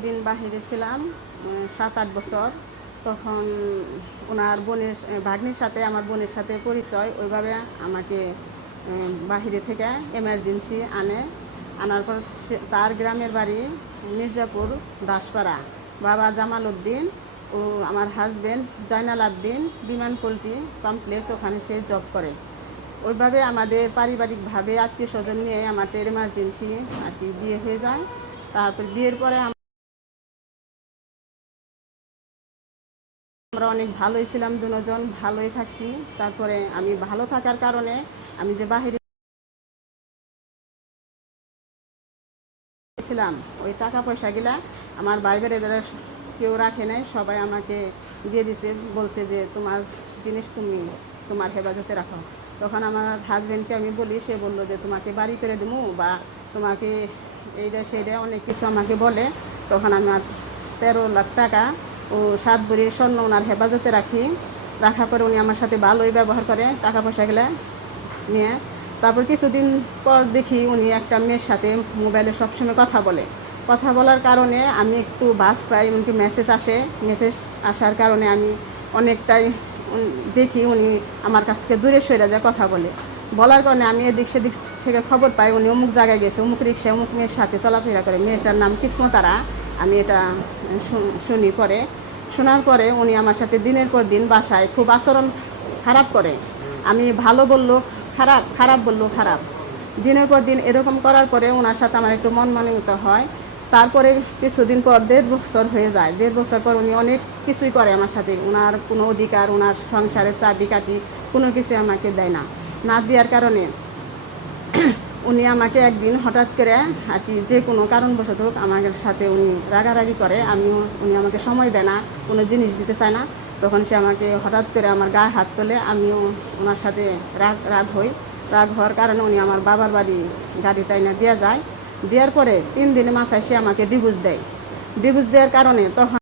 দীর্ঘদিন বাহিরে ছিলাম, 7-8 বছর। তখন ওনার বোনের ভাগ্নির সাথে আমার বোনের সাথে পরিচয়, ওইভাবে আমাকে বাহিরে থেকে এমার্জেন্সি আনার পর তার গ্রামের বাড়ি মির্জাপুর দাসপাড়া। বাবা জামাল উদ্দিন ও আমার হাজব্যান্ড জয়নাল আবদিন বিমান পোল্ট্রি কমপ্লেক্স, ওখানে সে জব করে। ওইভাবে আমাদের পারিবারিকভাবে আত্মীয় স্বজন নিয়ে আমাদের এমার্জেন্সি আর কি বিয়ে হয়ে যায়। তারপর বিয়ের পরে আমরা অনেক ভালোই ছিলাম, দুজন ভালোই থাকছি। তারপরে আমি ভালো থাকার কারণে আমি যে বাহিরে ছিলাম, ওই টাকা পয়সাগুলা আমার ভাই বোনেরা কেউ রাখে নাই, সবাই আমাকে দিয়ে দিছে, বলছে যে তোমার জিনিস তুমি তোমার হেফাজতে রাখো। তখন আমার হাজব্যান্ডকে আমি বলি, সে বললো যে তোমাকে বাড়ি করে দেবো বা তোমাকে এইটা সেইটা অনেক কিছু আমাকে বলে। তখন আমার 13 লাখ টাকা ও 7 ভরি স্বর্ণ ওনার হেফাজতে রাখার পরে উনি আমার সাথে ভালোই ব্যবহার করে টাকা পয়সাগুলা নিয়ে। তারপর কিছুদিন পর দেখি উনি একটা মেয়ের সাথে মোবাইলে সবসময় কথা বলার কারণে আমি একটু বাস পাই, এমনকি মেসেজ আসার কারণে আমি অনেকটাই দেখি উনি আমার কাছ থেকে দূরে সরে যায় কথা বলার কারণে আমি এদিক সেদিক থেকে খবর পাই উনি অমুক জায়গায় গেছে, অমুক রিক্সায় অমুক মেয়ের সাথে চলাফেরা করে, মেয়েটার নাম কিসমতারা। আমি এটা শুনি, পরে শোনার পরে উনি আমার সাথে দিনের পর দিন বাসায় খুব আচরণ খারাপ করে। আমি ভালো বললো খারাপ, খারাপ বললো খারাপ, দিনের পর দিন এরকম করার পরে ওনার সাথে আমার একটু মনমানিত হয়। তারপরে কিছুদিন পর 1.5 বছর হয়ে যায়। 1.5 বছর পর উনি অনেক কিছুই করে আমার সাথে, ওনার কোনো অধিকার, ওনার সংসারের চাবিকাঠি কোনো কিছু আমাকে দেয় না দেওয়ার কারণে উনি আমাকে একদিন হঠাৎ করে আর কি যে কোনো কারণবশত হোক আমার সাথে উনি রাগারাগি করে। উনি আমাকে সময় দেয় না, কোনো জিনিস দিতে চায় না। তখন সে আমাকে হঠাৎ করে আমার গায়ে হাত তোলে, আমিও ওনার সাথে রাগ হওয়ার কারণে উনি আমার বাবার বাড়ি গাড়িটা এনে দেওয়ার পরে 3 দিনের মাথায় সে আমাকে ডিভোর্স দেয়। ডিভোর্স দেওয়ার কারণে তখন